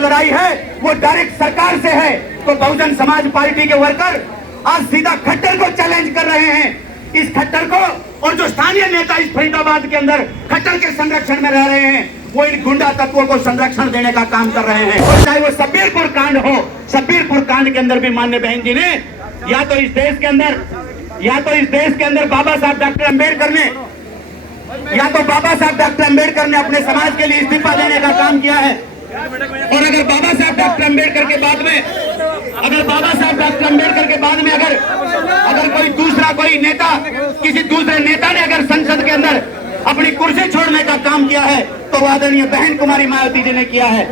लड़ाई है वो डायरेक्ट सरकार से है, तो बहुजन समाज पार्टी के वर्कर आज सीधा खट्टर को चैलेंज कर रहे हैं। इस खट्टर को और जो स्थानीय नेता इस फरीदाबाद के अंदर खट्टर के संरक्षण में रह रहे हैं, वो इन गुंडा तत्वों को संरक्षण देने का काम कर रहे हैं। और चाहे वो शब्बीरपुर कांड हो, शब्बीरपुर कांड के अंदर भी माननीय बहन जी ने या तो इस देश के अंदर बाबा साहब डॉक्टर अम्बेडकर ने अपने समाज के लिए इस्तीफा देने का काम किया है। और अगर बाबा साहब डॉक्टर अम्बेडकर के बाद में अगर कोई नेता किसी दूसरे नेता ने अगर संसद के अंदर अपनी कुर्सी छोड़ने का काम किया है तो वो आदरणीय बहन कुमारी मायावती जी ने किया है।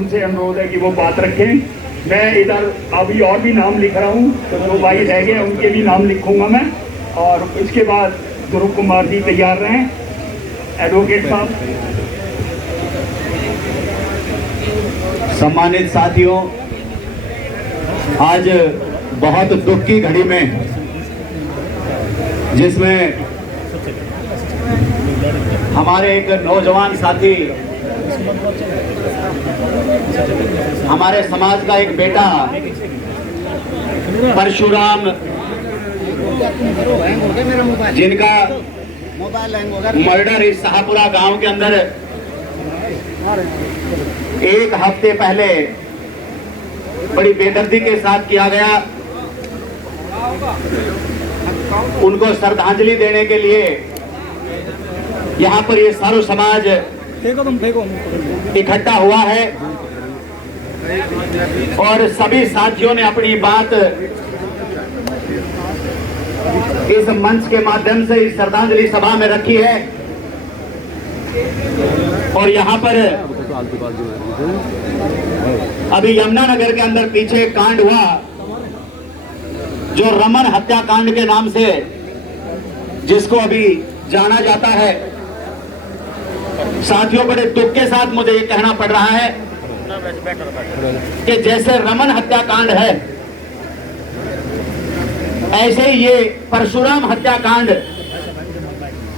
उनसे अनुरोध है कि वो बात रखें। मैं इधर अभी और भी नाम लिख रहा हूँ, तो जो भाई रह गए उनके भी नाम लिखूंगा मैं, और इसके बाद ध्रुव कुमार जी तैयार रहें। एडवोकेट साहब। सम्मानित साथियों, आज बहुत दुख की घड़ी में जिसमें हमारे एक नौजवान साथी, हमारे समाज का एक बेटा परशुराम, जिनका मर्डर इस शाहपुरा गांव के अंदर एक हफ्ते पहले बड़ी बेदर्दी के साथ किया गया, उनको श्रद्धांजलि देने के लिए यहाँ पर ये सारो समाज इकट्ठा हुआ है और सभी साथियों ने अपनी बात इस मंच के माध्यम से इस श्रद्धांजलि सभा में रखी है। और यहाँ पर अभी यमुनानगर के अंदर पीछे कांड हुआ जो रमन हत्याकांड के नाम से जिसको अभी जाना जाता है। साथियों, बड़े दुख के साथ मुझे ये कहना पड़ रहा है कि जैसे रमन हत्याकांड है, ऐसे ही ये परशुराम हत्याकांड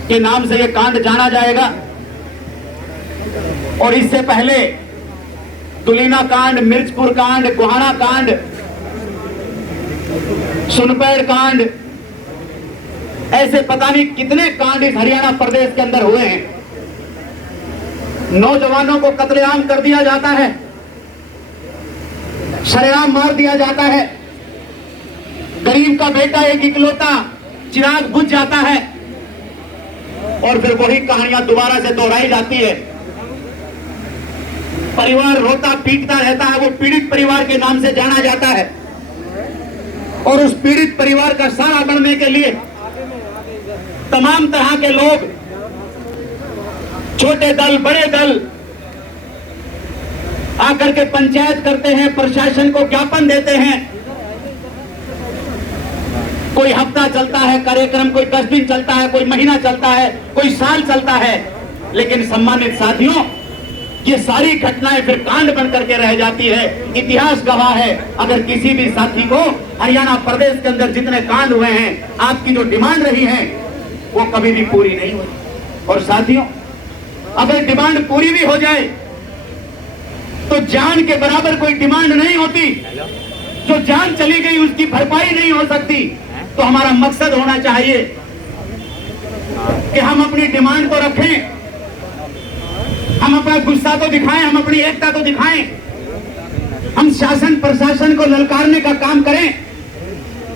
के नाम से ये कांड जाना जाएगा। और इससे पहले तुलीना कांड, मिर्चपुर कांड, गोहाना कांड, सुनपेड़ कांड, ऐसे पता नहीं कितने कांड इस हरियाणा प्रदेश के अंदर हुए हैं। नौजवानों को कत्लेआम कर दिया जाता है, शरेआम मार दिया जाता है, गरीब का बेटा एक इकलौता चिराग बुझ जाता है और फिर वही कहानियां दोबारा से दोहराई जाती है। परिवार रोता पीटता रहता है, वो पीड़ित परिवार के नाम से जाना जाता है और उस पीड़ित परिवार का सहारा बनने के लिए तमाम तरह के लोग, छोटे दल, बड़े दल आकर के पंचायत करते हैं, प्रशासन को ज्ञापन देते हैं। कोई हफ्ता चलता है कार्यक्रम, कोई 10 दिन चलता है, कोई महीना चलता है, कोई साल चलता है, लेकिन सम्मानित साथियों, ये सारी घटनाएं फिर कांड बन करके रह जाती है। इतिहास गवाह है, अगर किसी भी साथी को हरियाणा प्रदेश के अंदर जितने कांड हुए हैं, आपकी जो डिमांड रही है वो कभी भी पूरी नहीं हुई। और साथियों, अगर डिमांड पूरी भी हो जाए तो जान के बराबर कोई डिमांड नहीं होती। जो जान चली गई उसकी भरपाई नहीं हो सकती। तो हमारा मकसद होना चाहिए कि हम अपनी डिमांड को रखें, हम अपना गुस्सा तो दिखाएं, हम अपनी एकता तो दिखाएं, हम शासन प्रशासन को ललकारने का काम करें,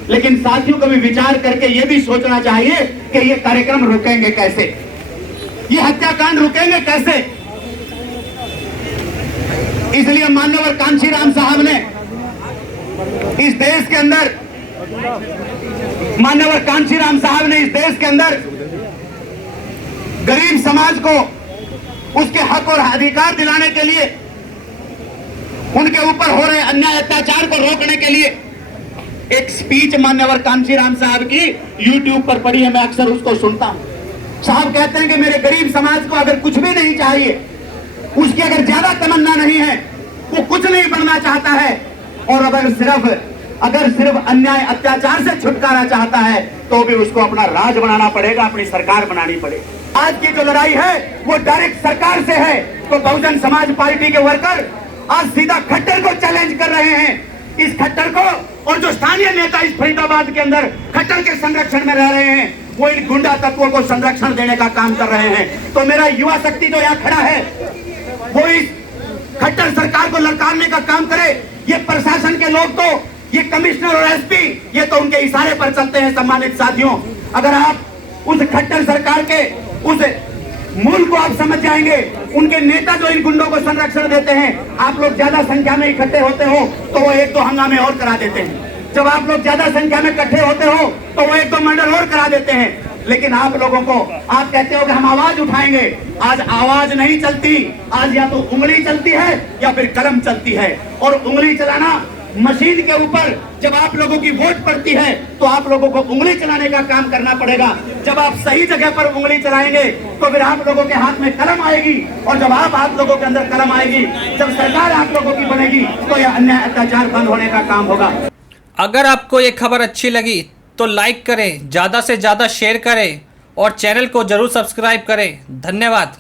लेकिन साथियों को भी विचार करके ये भी सोचना चाहिए कि ये कार्यक्रम रुकेंगे कैसे, ये हत्याकांड रुकेंगे कैसे। इसलिए मान्यवर कांशीराम साहब ने इस देश के अंदर, मान्यवर कांशीराम साहब ने इस देश के अंदर गरीब समाज को उसके हक और अधिकार दिलाने के लिए, उनके ऊपर हो रहे अन्याय अत्याचार को रोकने के लिए एक स्पीच मान्यवर कांशीराम साहब की YouTube पर पड़ी है, मैं अक्सर उसको सुनता हूं। साहब कहते हैं कि मेरे गरीब समाज को अगर कुछ भी नहीं चाहिए, उसकी अगर ज्यादा तमन्ना नहीं है, वो कुछ नहीं बनना चाहता है, और अगर सिर्फ अन्याय अत्याचार से छुटकारा चाहता है तो भी उसको अपना राज बनाना पड़ेगा, अपनी सरकार बनानी पड़ेगी। आज की जो लड़ाई है वो डायरेक्ट सरकार से है। तो बहुजन समाज पार्टी के वर्कर आज सीधा खट्टर को चैलेंज कर रहे हैं। इस खट्टर को और जो स्थानीय नेता इस फरीदाबाद के अंदर खट्टर के संरक्षण में रह रहे हैं, वो इन गुंडा तत्वों को संरक्षण देने का काम कर रहे हैं। तो मेरा युवा शक्ति जो यहाँ खड़ा है, वो इस खट्टर सरकार को ललकारने का काम करे। ये प्रशासन के लोग तो, ये कमिश्नर और एसपी, ये तो उनके इशारे पर चलते हैं। सम्मानित साथियों, अगर आप उस खट्टर सरकार के उस मूल को आप समझ जाएंगे, उनके नेता जो इन गुंडों को संरक्षण देते हैं, आप लोग ज्यादा संख्या में इकट्ठे होते हो तो वो एक दो हंगामे और करा देते हैं। जब आप लोग ज्यादा संख्या में इकट्ठे होते हो तो वो एक दो मर्डर और करा देते हैं। लेकिन आप लोगों को, आप कहते हो कि हम आवाज उठाएंगे, आज आवाज नहीं चलती। आज या तो उंगली चलती है या फिर कलम चलती है। और उंगली चलाना मशीन के ऊपर, जब आप लोगों की वोट पड़ती है तो आप लोगों को उंगली चलाने का काम करना पड़ेगा। जब आप सही जगह पर उंगली चलाएंगे तो फिर आप लोगों के हाथ में कलम आएगी। और जब आप लोगों के अंदर कलम आएगी, जब सरकार आप लोगों की बनेगी, तो यह अन्याय अत्याचार बंद होने का काम होगा। अगर आपको ये खबर अच्छी लगी तो लाइक करें, ज़्यादा से ज़्यादा शेयर करें और चैनल को जरूर सब्सक्राइब करें। धन्यवाद।